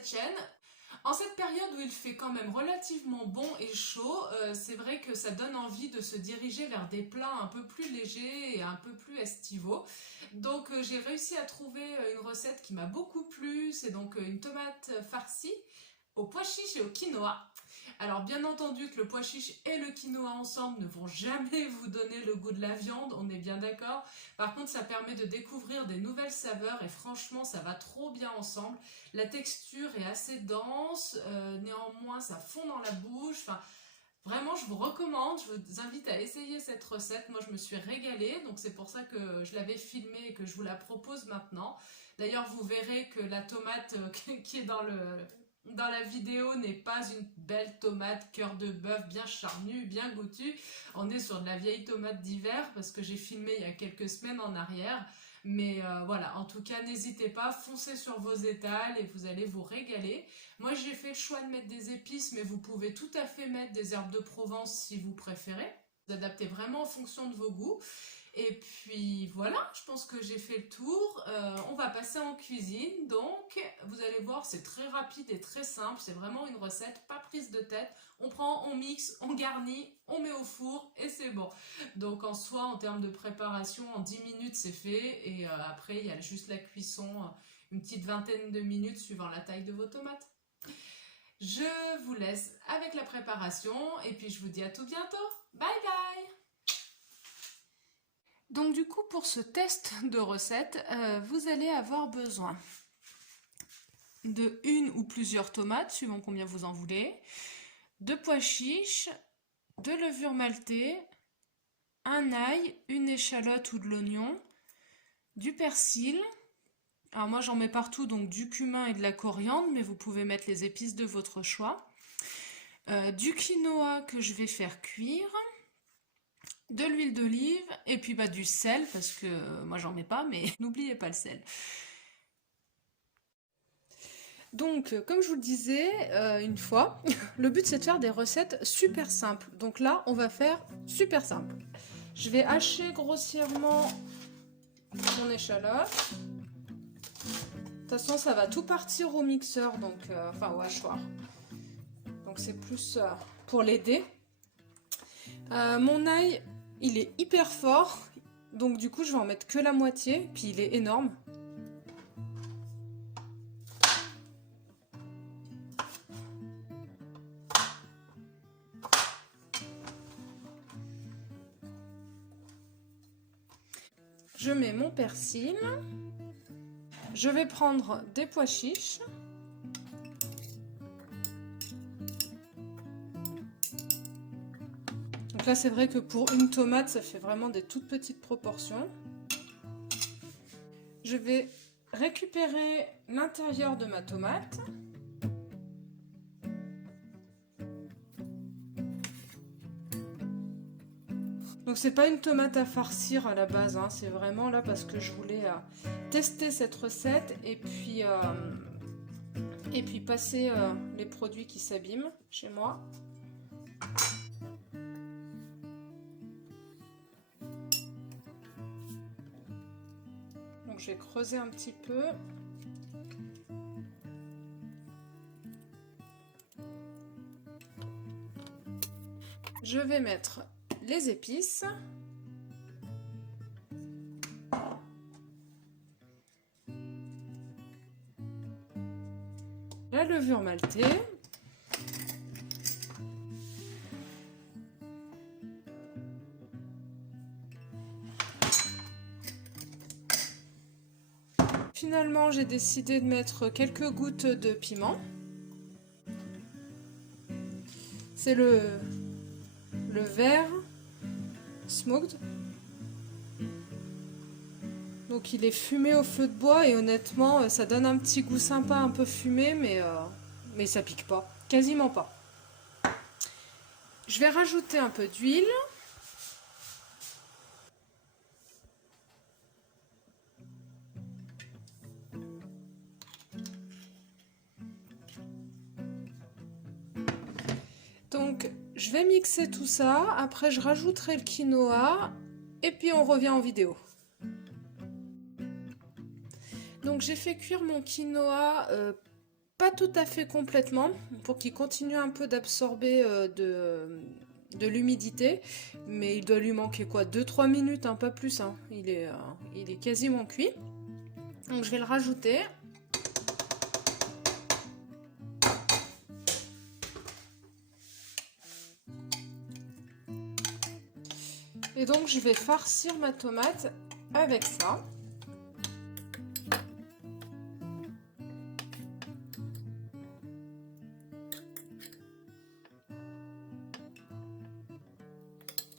cette chaîne. En cette période où il fait quand même relativement bon et chaud, c'est vrai que ça donne envie de se diriger vers des plats un peu plus légers et un peu plus estivaux. Donc j'ai réussi à trouver une recette qui m'a beaucoup plu, c'est donc une tomate farcie au pois chiche et au quinoa. Alors bien entendu que le pois chiche et le quinoa ensemble ne vont jamais vous donner le goût de la viande, on est bien d'accord. Par contre ça permet de découvrir des nouvelles saveurs et franchement ça va trop bien ensemble. La texture est assez dense, néanmoins ça fond dans la bouche. Enfin, vraiment je vous recommande, je vous invite à essayer cette recette. Moi je me suis régalée, donc c'est pour ça que je l'avais filmée et que je vous la propose maintenant. D'ailleurs vous verrez que la tomate qui est dans la vidéo n'est pas une belle tomate cœur de bœuf bien charnue, bien goûtue. On est sur de la vieille tomate d'hiver parce que j'ai filmé il y a quelques semaines en arrière. Mais voilà, en tout cas, n'hésitez pas, foncez sur vos étals et vous allez vous régaler. Moi, j'ai fait le choix de mettre des épices, mais vous pouvez tout à fait mettre des herbes de Provence si vous préférez. Vous adaptez vraiment en fonction de vos goûts. Et puis voilà, je pense que j'ai fait le tour. On va passer en cuisine. Donc, vous allez voir, c'est très rapide et très simple. C'est vraiment une recette, pas prise de tête. On prend, on mixe, on garnit, on met au four et c'est bon. Donc en soi, en termes de préparation, en 10 minutes, c'est fait. Et après, il y a juste la cuisson, une petite vingtaine de minutes suivant la taille de vos tomates. Je vous laisse avec la préparation et puis je vous dis à tout bientôt. Bye bye! Donc du coup, pour ce test de recette, vous allez avoir besoin de une ou plusieurs tomates, suivant combien vous en voulez, de pois chiches, de levure maltée, un ail, une échalote ou de l'oignon, du persil. Alors moi j'en mets partout, donc du cumin et de la coriandre, mais vous pouvez mettre les épices de votre choix. Du quinoa que je vais faire cuire, de l'huile d'olive et puis du sel parce que moi j'en mets pas, mais n'oubliez pas le sel. Donc comme je vous le disais une fois, le but c'est de faire des recettes super simples. Donc là on va faire super simple. Je vais hacher grossièrement mon échalote. De toute façon ça va tout partir au mixeur, donc enfin au hachoir. Donc c'est plus pour l'aider. Mon ail, il est hyper fort, donc du coup je vais en mettre que la moitié, puis il est énorme. Je mets mon persil. Je vais prendre des pois chiches. Donc là, c'est vrai que pour une tomate, ça fait vraiment des toutes petites proportions. Je vais récupérer l'intérieur de ma tomate. Donc c'est pas une tomate à farcir à la base, hein, c'est vraiment là parce que je voulais tester cette recette et puis passer les produits qui s'abîment chez moi. Donc je vais creuser un petit peu. Je vais mettre les épices. La levure maltée. Finalement, j'ai décidé de mettre quelques gouttes de piment. C'est le vert smoked. Donc il est fumé au feu de bois et honnêtement ça donne un petit goût sympa, un peu fumé, mais ça pique pas, quasiment pas. Je vais rajouter un peu d'huile. Donc je vais mixer tout ça, après je rajouterai le quinoa et puis on revient en vidéo. Donc j'ai fait cuire mon quinoa pas tout à fait complètement, pour qu'il continue un peu d'absorber de l'humidité, mais il doit lui manquer quoi, 2-3 minutes, hein, pas plus, hein. Il est quasiment cuit. Donc je vais le rajouter. Et donc je vais farcir ma tomate avec ça.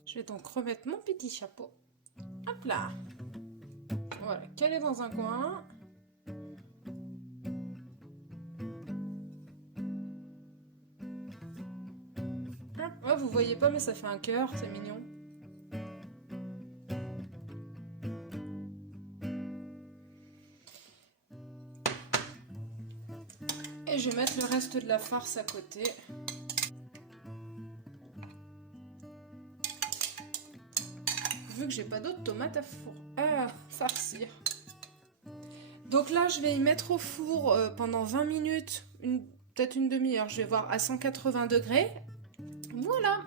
Je vais donc remettre mon petit chapeau. Hop là. Voilà, calé dans un coin. Ouais, vous voyez pas, mais ça fait un cœur, c'est mignon. Et je vais mettre le reste de la farce à côté. Vu que j'ai pas d'autres tomates à farcir. Donc là, je vais y mettre au four pendant 20 minutes, peut-être une demi-heure, je vais voir, à 180 degrés. Voilà,